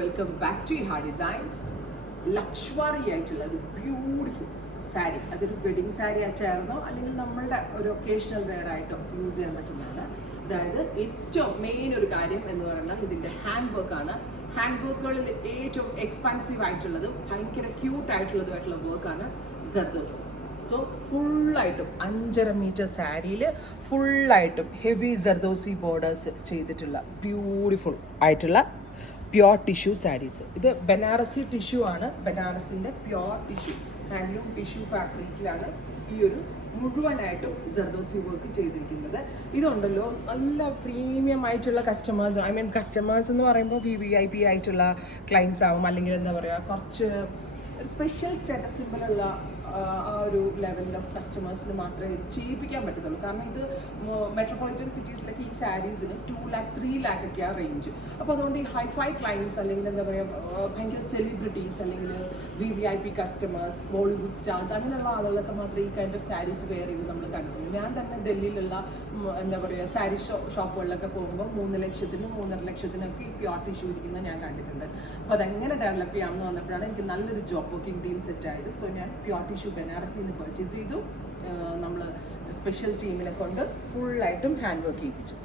Welcome back to Iha designs. Luxury ആയിട്ടുള്ള ഒരു beautiful sari, അതൊരു വെഡിങ് സാരി ആയിട്ടായിരുന്നോ അല്ലെങ്കിൽ നമ്മളുടെ ഒരു ഒക്കേഷണൽ വെയർ ആയിട്ടോ യൂസ് ചെയ്യാൻ പറ്റുന്നതാണ്. അതായത് ഏറ്റവും മെയിൻ ഒരു കാര്യം എന്ന് പറഞ്ഞാൽ ഇതിൻ്റെ ഹാൻഡ് വർക്കാണ്. ഹാൻഡ് വർക്കുകളിൽ ഏറ്റവും എക്സ്പെൻസീവ് ആയിട്ടുള്ളതും ഭയങ്കര ക്യൂട്ട് ആയിട്ടുള്ളതുമായിട്ടുള്ള വർക്കാണ് ജർദോസി. സോ ഫുള്ളായിട്ടും 5.5 മീറ്റർ സാരിയിൽ ഫുള്ളായിട്ടും ഹെവി ജർദോസി ബോർഡേഴ്സ് ചെയ്തിട്ടുള്ള ബ്യൂട്ടിഫുൾ ആയിട്ടുള്ള പ്യോർ ടിഷ്യൂ സാരീസ്. ഇത് ബനാറസി ടിഷ്യൂ ആണ്. ബനാറസിൻ്റെ പ്യോർ ടിഷ്യൂ ഹാൻഡ്ലൂം ടിഷ്യൂ ഫാബ്രിക്കിലാണ് ഈ ഒരു മുഴുവനായിട്ടും ജർദോസി വർക്ക് ചെയ്തിരിക്കുന്നത്. ഇതുണ്ടല്ലോ നല്ല പ്രീമിയം ആയിട്ടുള്ള കസ്റ്റമേഴ്സ്, കസ്റ്റമേഴ്സ് എന്ന് പറയുമ്പോൾ VIP ആയിട്ടുള്ള ക്ലയൻസ് ആവും, അല്ലെങ്കിൽ എന്താ പറയുക, കുറച്ച് സ്പെഷ്യൽ സ്റ്റാറ്റസ് സിമ്പിളുള്ള ആ ഒരു ലെവലിൽ ഓഫ് കസ്റ്റമേഴ്സിന് മാത്രമേ ഇത് ചെയ്യിപ്പിക്കാൻ പറ്റത്തുള്ളൂ. കാരണം ഇത് മെട്രോപൊളിറ്റൻ സിറ്റീസിലൊക്കെ ഈ സാരീസിന് 2 lakh 3 lakh ഒക്കെയാണ് റേഞ്ച്. അപ്പോൾ അതുകൊണ്ട് ഈ ഹൈഫൈ ക്ലയൻസ് അല്ലെങ്കിൽ എന്താ പറയുക, ഭയങ്കര സെലിബ്രിറ്റീസ് അല്ലെങ്കിൽ VIP കസ്റ്റമേഴ്സ്, ബോളിവുഡ് സ്റ്റാർസ്, അങ്ങനെയുള്ള ആളുകളൊക്കെ മാത്രമേ ഈ കൈൻഡ് ഓഫ് സാരീസ് വെയർ ചെയ്ത് നമ്മൾ കണ്ടിട്ടുള്ളൂ. ഞാൻ തന്നെ ഡൽഹിയിലുള്ള എന്താ പറയുക സാരി ഷോപ്പുകളിലൊക്കെ പോകുമ്പോൾ 3 ലക്ഷത്തിനും 3.5 ലക്ഷത്തിനൊക്കെ ഈ പ്യോർ ടിഷ്യൂ ഇരിക്കുന്നത് ഞാൻ കണ്ടിട്ടുണ്ട്. അപ്പോൾ അതെങ്ങനെ ഡെവലപ്പ് ചെയ്യാമെന്ന് വന്നപ്പോഴാണ് എനിക്ക് നല്ലൊരു ജോബ് വർക്കിംഗ് ടീം സെറ്റ് ആയത്. സോ ഞാൻ പ്യോർ ടിഷ്യൂ ബനാറസിൽ നിന്ന് പർച്ചേസ് ചെയ്തു. നമ്മൾ സ്പെഷ്യൽ ടീമിനെ കൊണ്ട് ഫുള്ളായിട്ടും ഹാൻഡ് വർക്ക് ചെയ്യിപ്പിച്ചു.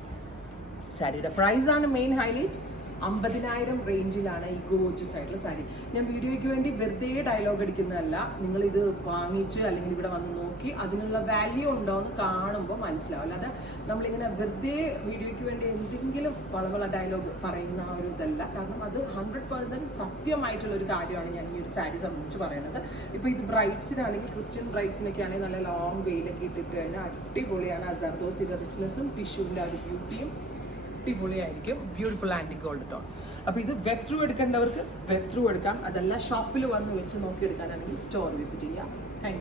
സാരിയുടെ പ്രൈസാണ് മെയിൻ ഹൈലൈറ്റ്. 50,000 റേഞ്ചിലാണ് ഈ ഗോർജിയസ് ആയിട്ടുള്ള സാരി. ഞാൻ വീഡിയോയ്ക്ക് വേണ്ടി വെറുതെ ഡയലോഗ് അടിക്കുന്നതല്ല. നിങ്ങളിത് വാങ്ങിച്ച് അല്ലെങ്കിൽ ഇവിടെ വന്ന് നോക്കി അതിനുള്ള വാല്യൂ ഉണ്ടോ എന്ന് കാണുമ്പോൾ മനസ്സിലാവും. അല്ലാതെ നമ്മളിങ്ങനെ വെറുതെ വീഡിയോയ്ക്ക് വേണ്ടി എന്തെങ്കിലും വളവള ഡയലോഗ് പറയുന്ന ഒരു ഇതല്ല. കാരണം അത് 100% സത്യമായിട്ടുള്ളൊരു കാര്യമാണ് ഞാൻ ഈ ഒരു സാരി സംബന്ധിച്ച് പറയുന്നത്. ഇപ്പോൾ ഇത് ബ്രൈഡ്സിനാണെങ്കിൽ, ക്രിസ്ത്യൻ ബ്രൈഡ്സിനൊക്കെ ആണെങ്കിൽ നല്ല ലോങ് വെയിലൊക്കെ ഇട്ടിട്ട് കഴിഞ്ഞാൽ അടിപൊളിയാണ്. ആ ജർദോസിയുടെ റിച്ച്നെസ്സും ടിഷ്യൂവിൻ്റെ ഒരു ബ്യൂട്ടിയും അടിപൊളിയായിരിക്കും. Beautiful antique gold tone. അപ്പോൾ ഇത് വെബ് ത്രൂ എടുക്കേണ്ടവർക്ക് വെബ് ത്രൂ എടുക്കാം. അതല്ല ഷോപ്പിൽ വന്ന് വെച്ച് നോക്കി എടുക്കാനാണെങ്കിൽ സ്റ്റോർ വിസിറ്റ് ചെയ്യാം. Thank U.